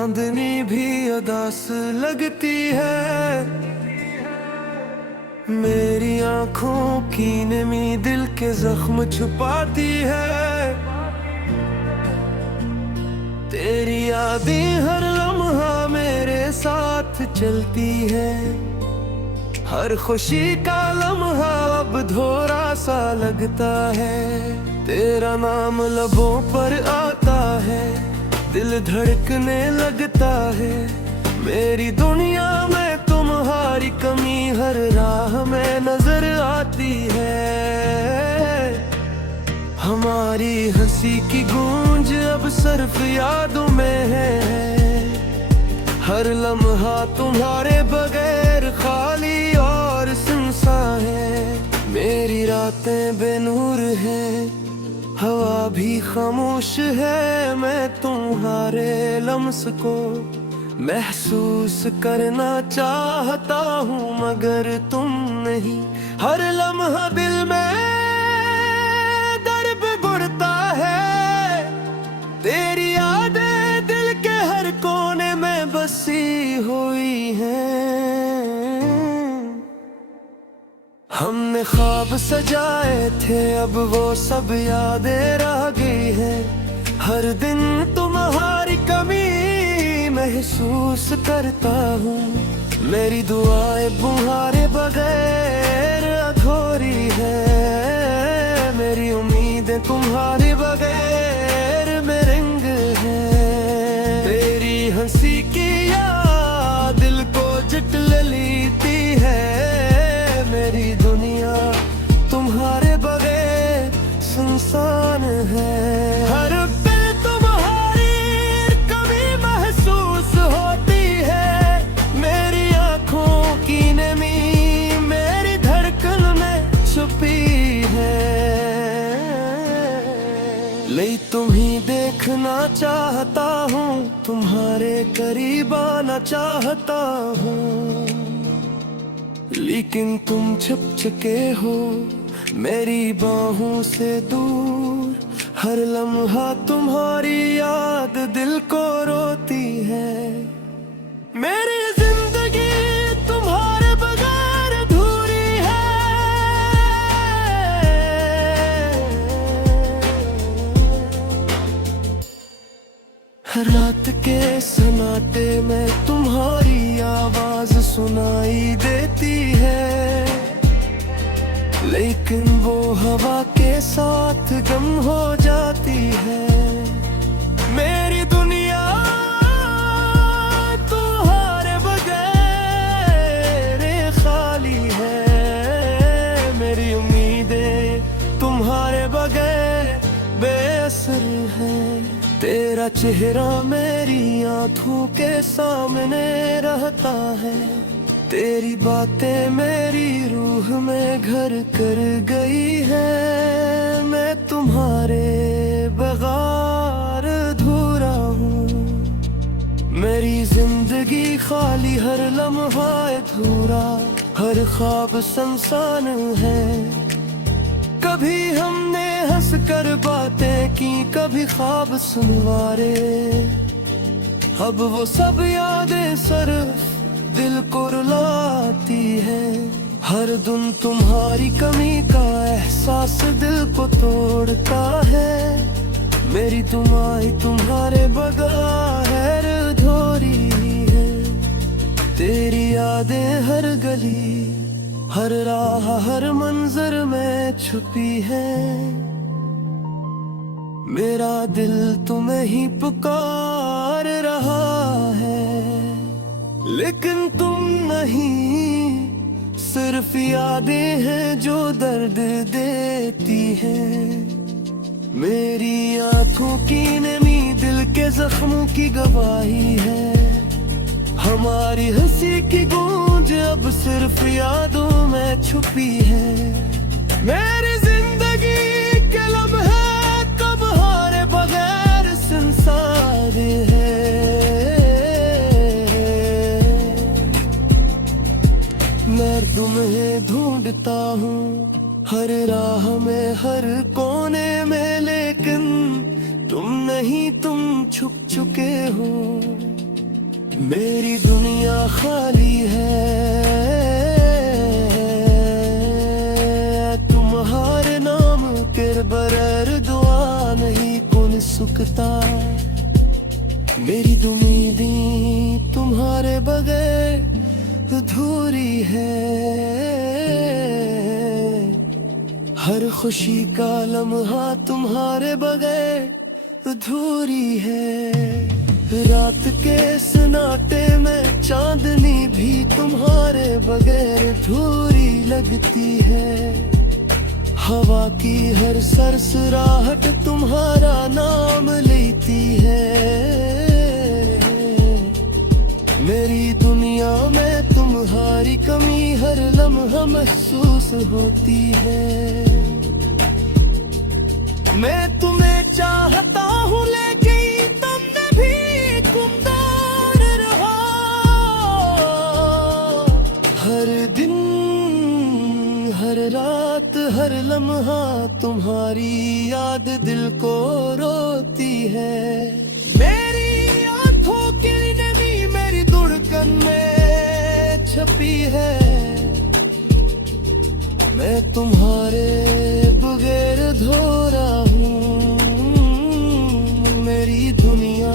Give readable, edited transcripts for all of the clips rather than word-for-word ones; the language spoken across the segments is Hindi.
चांदनी भी उदास लगती है। मेरी आंखों की नमी दिल के जख्म छुपाती है। तेरी यादें हर लम्हा मेरे साथ चलती है। हर खुशी का लम्हा अब थोड़ा सा लगता है। तेरा नाम लबों पर आता है, दिल धड़कने लगता है। मेरी दुनिया में तुम्हारी कमी हर राह में नजर आती है। हमारी हंसी की गूंज अब सिर्फ यादों में है। हर लम्हा तुम्हारे बगैर खाली और सुनसान है। मेरी रातें बेनूर हैं, हवा भी खामोश है। मैं तुम्हारे लम्स को महसूस करना चाहता हूँ, मगर तुम नहीं। हर लम्हा दिल में दर्द गुड़ता है। तेरी यादें दिल के हर कोने में बसी हुई हैं। हमने ख्वाब सजाए थे, अब वो सब यादें रह गई हैं। हर दिन तुम्हारी कमी महसूस करता हूँ। मेरी दुआएं तुम्हारे बगैर अधूरी है। मेरी उम्मीदें तुम्हारे बगैर मेरंग है। तेरी हंसी की याद दिल को जकड़ लेती है। मेरी दुनिया तुम्हारे बगैर सुनसान है। हर पल तुम्हारी कमी महसूस होती है। मेरी आंखों की नमी मेरी धड़कन में छुपी है। ले तुम्हें देखना चाहता हूँ, तुम्हारे करीब आना चाहता हूँ, लेकिन तुम छुप चुके हो मेरी बाहों से दूर। हर लम्हा तुम्हारी याद दिल को रोती है। मेरी जिंदगी तुम्हारे बगैर अधूरी है। हर रात के सन्नाटे में तुम्हारी आवाज सुनाई देती है, लेकिन वो हवा के साथ गम हो जाती है। मेरी दुनिया तुम्हारे बगैर खाली है। मेरी उम्मीदें तुम्हारे बगैर बेअसर है। तेरा चेहरा मेरी आंखों के सामने रहता है। तेरी बातें मेरी रूह में घर कर गई है। मैं तुम्हारे बगैर अधूरा हूँ। मेरी जिंदगी खाली, हर लम्हा अधूरा, हर ख्वाब सुनसान है। कभी हमने हंस कर बातें की, कभी ख्वाब सुनवारे। अब वो सब यादें सिर्फ दिल को रुलाती है। हर दिन तुम्हारी कमी का एहसास दिल को तोड़ता है। मेरी दुआएं तुम्हारे बगैर अधूरी है। तेरी यादें हर गली, हर राह, हर मंजर में छुपी है। मेरा दिल तुम्हें ही पुकार रहा है, लेकिन तुम नहीं। सिर्फ यादें हैं जो दर्द देती हैं। मेरी आंखों की नमी दिल के जख्मों की गवाही है। हमारी हंसी की गूंज अब सिर्फ यादों में छुपी है। मेरी जिंदगी के लम्हे तुम्हारे बगैर सुनसान है। मैं तुम्हें ढूंढता हूँ हर राह में, हर कोने में, लेकिन तुम नहीं, तुम छुप चुके हो। मेरी दुनिया खाली है, तुम्हारे नाम के बगैर दुआ नहीं कुन सुकता। मेरी दुमीदी तुम्हारे बगैर अधूरी है, हर खुशी का लम्हा तुम्हारे बगैर अधूरी है। रात के सन्नाटे में चांदनी भी तुम्हारे बगैर अधूरी लगती है। हवा की हर सरसराहट तुम्हारा नाम लेती है। मेरी दुनिया में तुम्हारी कमी हर लम्हा महसूस होती है। मैं तुम्हें चाहता हूँ लेकिन तुमने भी गुमनार रहा। हर दिन हर रात हर लम्हा तुम्हारी याद दिल को रोती है। मेरी आंखों की नमी मेरी धड़कन में छपी है। मैं तुम्हारे बगैर अधूरा हूँ। मेरी दुनिया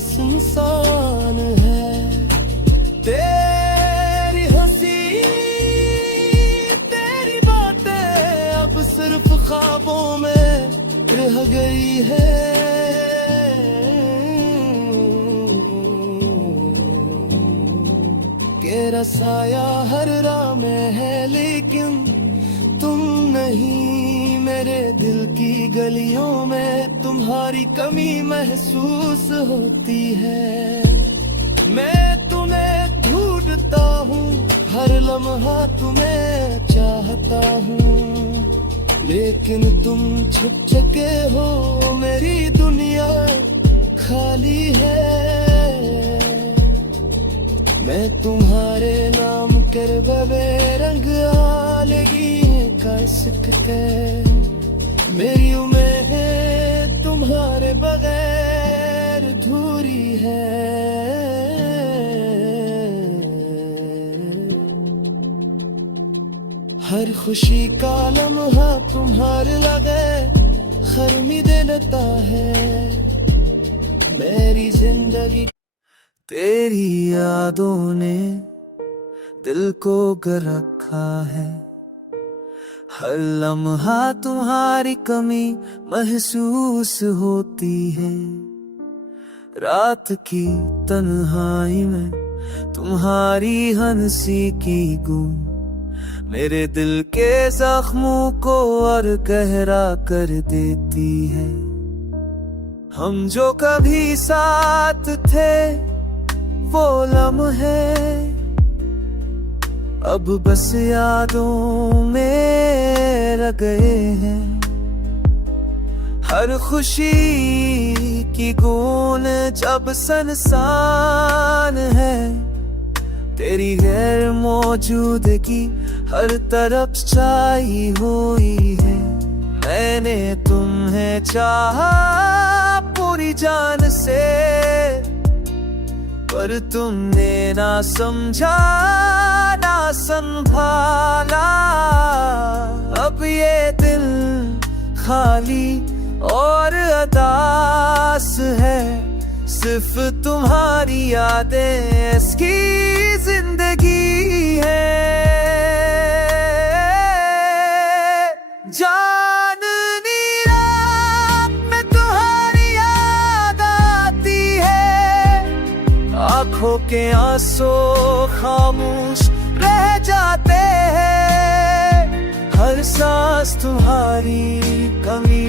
सुनसान है। तेरी हंसी तेरी बातें अब सिर्फ ख्वाबों में रह गई है। तेरा साया हर राह में है लेकिन तुम नहीं। मेरे दिल की गलियों में तुम्हारी कमी महसूस होती है। मैं तुम्हें ढूंढता हूँ हर लम्हा तुम्हें चाहता हूँ, लेकिन तुम छुप चुके हो। मेरी दुनिया खाली है। मैं तुम्हारे नाम कर बगैर रंग आलगी का सकते। मेरी उम्मीद तुम्हारे बगैर अधूरी है। हर खुशी का लम्हा तुम्हारे लगे खर्मी दे लेता है। मेरी जिंदगी तेरी यादों ने दिल को गर रखा है। हर लम्हा तुम्हारी कमी महसूस होती है। रात की तन्हाई में तुम्हारी हंसी की गूंज मेरे दिल के जख्मों को और गहरा कर देती है। हम जो कभी साथ थे वो लम्हे अब बस यादों में रह गए हैं। हर खुशी की गूंज जब सनसान है। तेरी गैर मौजूदगी हर तरफ छाई हुई है। मैंने तुम्हें चाहा पूरी जान से, पर तुमने ना समझा ना संभाला। अब ये दिल खाली और उदास है। सिर्फ तुम्हारी यादें इसकी जिंदगी है। जाननी रात में तुम्हारी याद आती है। आंखों के आंसू खामोश रह जाते हैं। हर सांस तुम्हारी कमी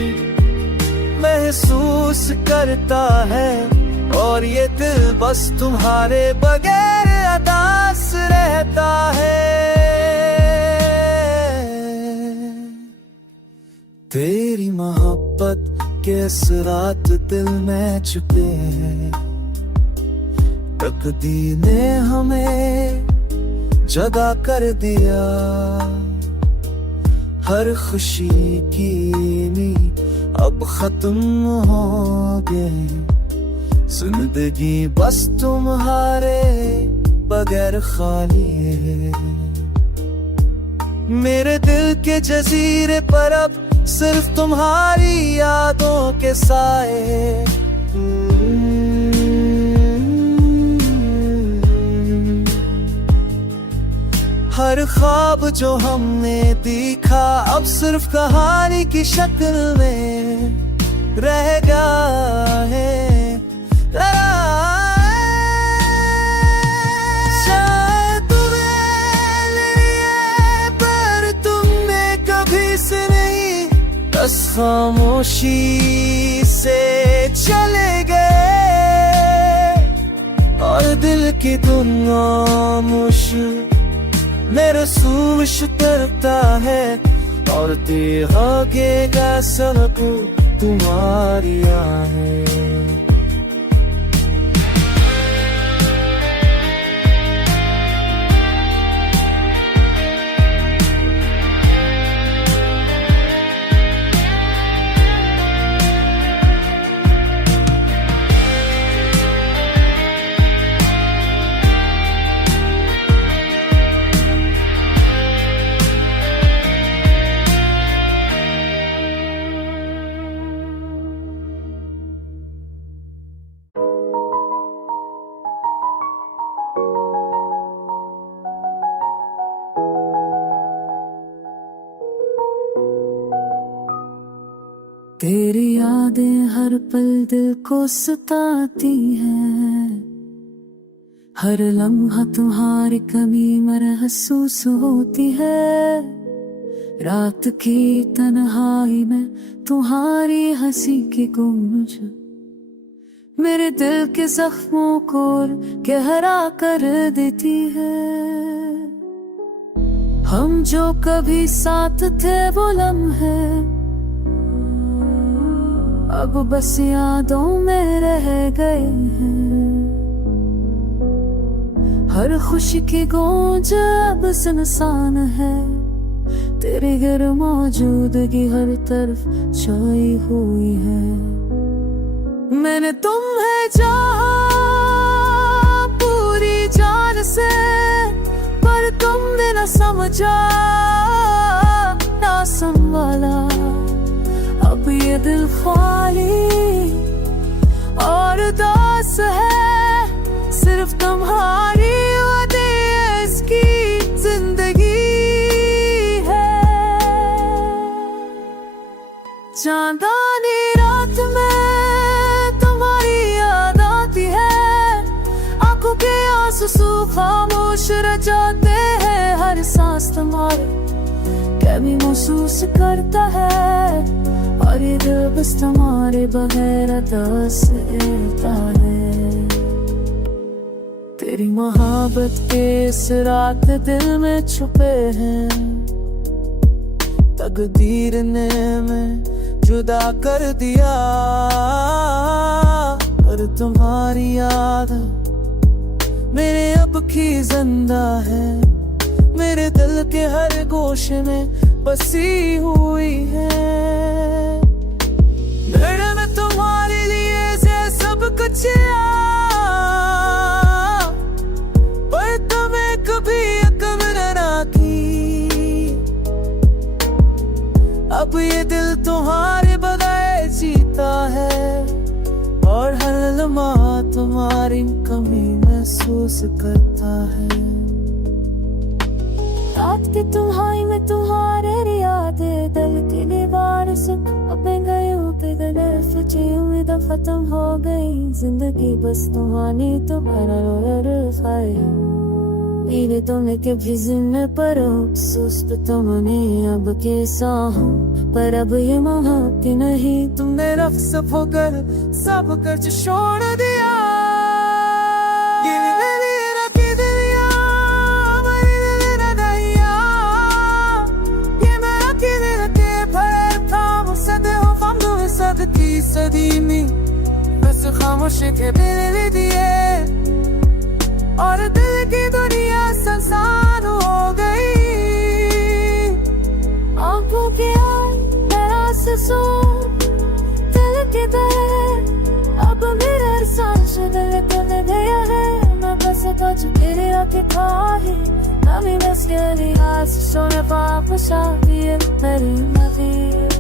महसूस करता है। और ये दिल बस तुम्हारे बगैर उदास रहता है। तेरी मोहब्बत के असरात दिल में छुपे हैं। तकदीर ने हमें जगा कर दिया। हर खुशी की नींद अब खत्म हो गई। जिंदगी बस तुम्हारे बगैर खाली है। मेरे दिल के जजीरे पर अब सिर्फ तुम्हारी यादों के साए। हर ख्वाब जो हमने देखा अब सिर्फ कहानी की शक्ल में रह गया है। शायद तुम्हें लिए पर तुमने कभी से नहीं, बस खामोशी से चले गए और दिल की दुनिया मेरे सूश करता है और देगा सब तुम्हारी है। तेरी यादें हर पल दिल को सताती हैं, हर लम्हा तुम्हारी कमी महसूस होती है। रात की तन्हाई में तुम्हारी हंसी की गूंज मेरे दिल के जख्मों को गहरा कर देती है। हम जो कभी साथ थे वो लम्हे अब बस यादों में रह गए हैं। हर खुशी की गूंज अब सुनसान है, तेरी घर मौजूदगी हर तरफ छाई हुई है। मैंने तुम्हें चाहा पूरी जान से, पर तुमने न समझा ना संभाला। अब ये दिल खाली और उदास है, सिर्फ तुम्हारी वजह इसकी जिंदगी है। चांदनी रात में तुम्हारी याद आती है, आंखों के आंसू खामोश रह जाते हैं। हर सांस तुम्हारी कभी महसूस करता है, और ये दिल बस तुम्हारे बगैर अदास रहता है। तेरी मोहब्बत के इस रात दिल में छुपे हैं, तकदीर ने मैं जुदा कर दिया। और तुम्हारी याद मेरे अब की जिंदा है, मेरे दिल के हर गोशे में बसी हुई है। मैं तुम्हारे लिए से सब कुछ पर तुम्हें कभी कमर ना की। अब ये दिल तुम्हारे बगैर जीता है, और हर लम्हा तुम्हारी कमी महसूस करता है। रात की तुम्हारी में तुम्हारे यादें, दिल की दीवार से अब गए पे गले फचे उम्मीद खत्म हो गई। जिंदगी बस तुम्हारी तो खाए मेरे तुमने कभी जिम्मे पर अफसोस तो तुमने अब कैसा हूँ, पर अब ये मोहब्बत नहीं। तुमने रफ्स होकर सब कुछ छोड़ दिया। सदी में बस खामोश के दिल दिए, और दिल की दुनिया संसार हो गई। आंखों की तरह से सो दिल की तरह अब मेरे साथ touch तेरे आके खाए नवी मस्करी आज सोने वापस आई मेरी नवीस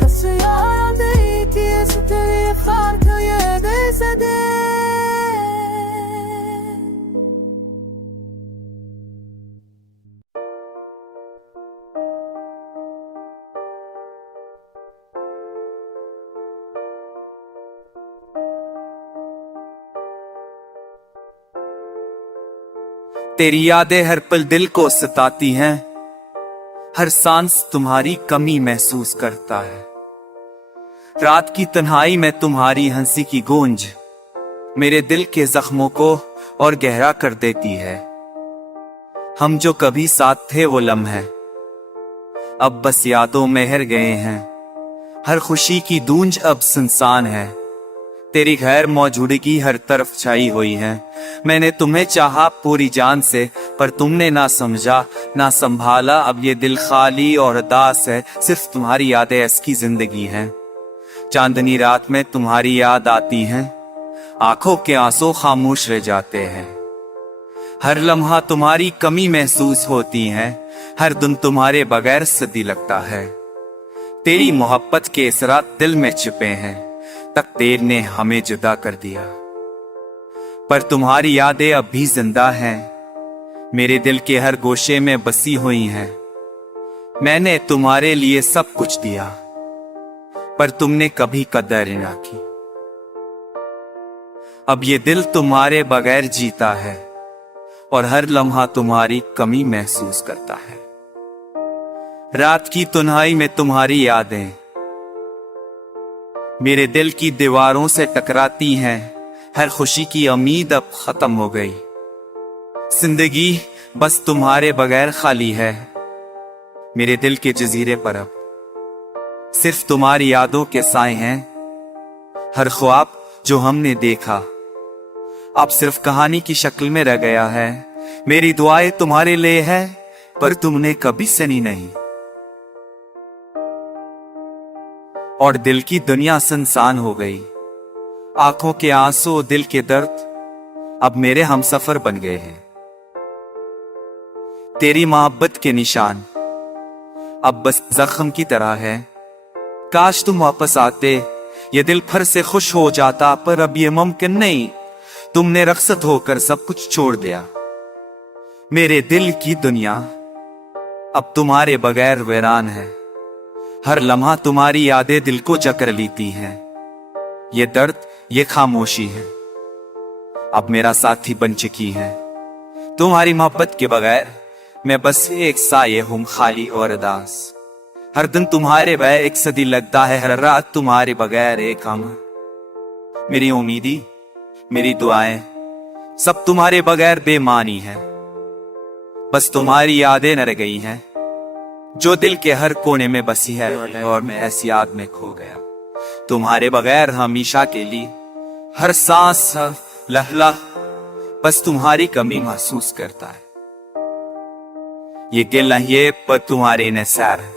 बस याद आई कि इस तेरे फाक ये दे से दे तेरी यादें हर पल दिल को सताती हैं, हर सांस तुम्हारी कमी महसूस करता है। रात की तन्हाई में तुम्हारी हंसी की गूंज मेरे दिल के जख्मों को और गहरा कर देती है। हम जो कभी साथ थे वो लम्हे अब बस यादों में हर गए हैं। हर खुशी की गूंज अब सुनसान है। तेरी गैर मौजूदगी हर तरफ छाई हुई है। मैंने तुम्हें चाहा पूरी जान से, पर तुमने ना समझा ना संभाला। अब ये दिल खाली और उदास है, सिर्फ तुम्हारी यादें इसकी जिंदगी है। चांदनी रात में तुम्हारी याद आती है, आंखों के आंसू खामोश रह जाते हैं। हर लम्हा तुम्हारी कमी महसूस होती है, हर दिन तुम्हारे बगैर सदी लगता है। तेरी मोहब्बत के असरात दिल में छिपे हैं, तकदीर ने हमें जुदा कर दिया, पर तुम्हारी यादें अब भी जिंदा हैं। मेरे दिल के हर गोशे में बसी हुई हैं। मैंने तुम्हारे लिए सब कुछ दिया, पर तुमने कभी कदर ना की। अब ये दिल तुम्हारे बगैर जीता है, और हर लम्हा तुम्हारी कमी महसूस करता है। रात की तन्हाई में तुम्हारी यादें मेरे दिल की दीवारों से टकराती हैं। हर खुशी की उम्मीद अब खत्म हो गई। जिंदगी बस तुम्हारे बगैर खाली है। मेरे दिल के जजीरे पर अब सिर्फ तुम्हारी यादों के साए हैं। हर ख्वाब जो हमने देखा अब सिर्फ कहानी की शक्ल में रह गया है। मेरी दुआएं तुम्हारे लिए है, पर तुमने कभी सुनी नहीं, और दिल की दुनिया सुनसान हो गई। आंखों के आंसू, दिल के दर्द अब मेरे हमसफर बन गए हैं। तेरी मोहब्बत के निशान अब बस जख्म की तरह है। काश तुम वापस आते, ये दिल फिर से खुश हो जाता, पर अब ये मुमकिन नहीं। तुमने रख्सत होकर सब कुछ छोड़ दिया। मेरे दिल की दुनिया अब तुम्हारे बगैर वीरान है। हर लम्हा तुम्हारी यादें दिल को जकड़ लेती हैं। ये दर्द, ये खामोशी है, अब मेरा साथी बन चुकी है। तुम्हारी मोहब्बत के बगैर मैं बस एक साये हूं, खाली और उदास। हर दिन तुम्हारे बगैर एक सदी लगता है, हर रात तुम्हारे बगैर एक अमर। मेरी उम्मीदी, मेरी दुआएं सब तुम्हारे बगैर बेमानी है। बस तुम्हारी यादें न रह गई हैं, जो दिल के हर कोने में बसी है, और मैं ऐसी याद में खो गया। तुम्हारे बगैर हमेशा के लिए हर सांस, लहला बस तुम्हारी कमी महसूस करता है। ये दिल ये पर तुम्हारे निसार है।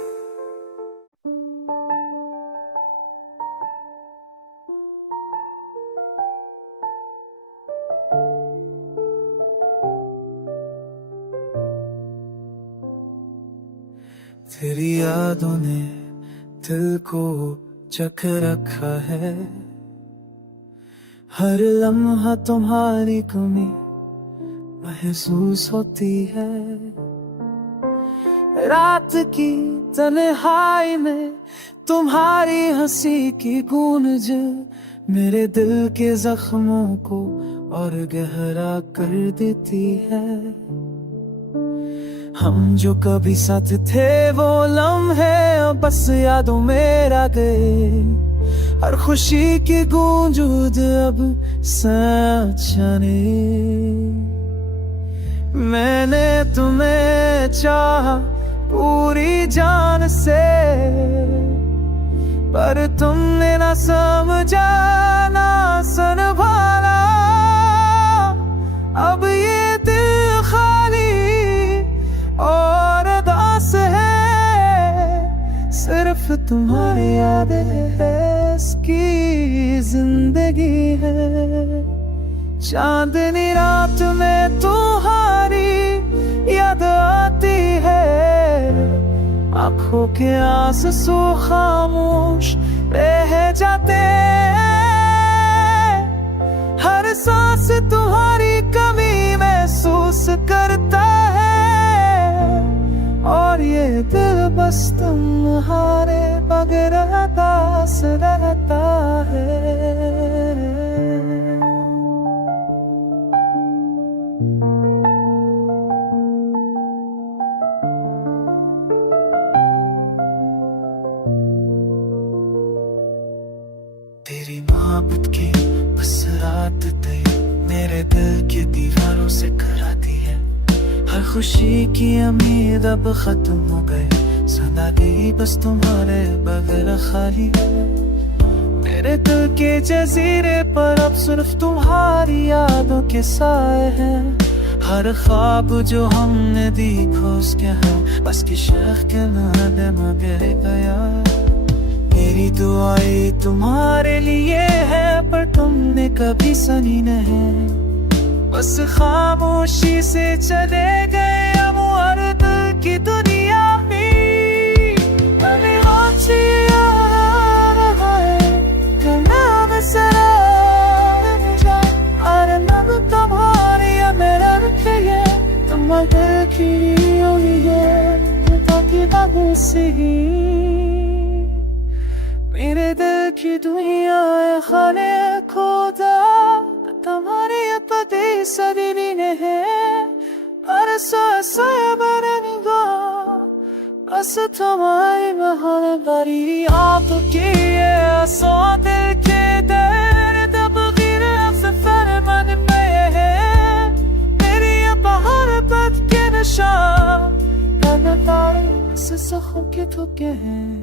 तेरी यादों ने दिल को चख रखा है। हर लम्हा तुम्हारी कमी महसूस होती है। रात की तन्हाई में तुम्हारी हंसी की गूंज मेरे दिल के जख्मों को और गहरा कर देती है। हम जो कभी साथ थे वो लम्हे अब बस यादों में रह गए। हर खुशी की गूंज अब सांस जाने। मैंने तुम्हें चाहा पूरी जान से, पर तुमने ना समझा ना संभाला। अब ये दिल खाली और उदास है, सिर्फ तुम्हारी यादें है इसकी जिंदगी है। चांदनी रात में तुम्हारी याद आती है, आंखों के आंसू खामोश रह जाते हैं। हर सांस तुम्हारी कमी महसूस करता है, और ये दिल बस तुम्हारे बगैर उदास रहता है। तेरी मोहब्बत की बस रात तेरी मेरे दिल की दीवारों से कराती है। हर खुशी की उम्मीद अब खत्म हो गई, जिंदगी बस तुम्हारे बगैर खाली है। मेरे दिल के जजीरे पर अब सिर्फ तुम्हारी यादों के साए हैं। हर ख्वाब जो हमने देखो उसके हैं बस की शेख के नादे मगर गया। मेरी दुआएं तुम्हारे लिए है पर तुमने कभी सुनी नहीं, बस खामोशी से चले गए हम हर दिल की दुनिया में। अभी आँखें आ रहा है नाम सरार जाए, और नब तुम्हारी मेरा रखिए तुम दिल की हुई है ताकि बाबू से ही मेरे दिल की दुनिया है खाने खुदा। तुम्हारे पति सदनी ने है पर बरनगा, बस तुम्हारी महल बड़ी आपकी सौ दिल के दर्द बगैर सफर मन में है। मेरी बाहर बद के नशा से सखों के थुके हैं।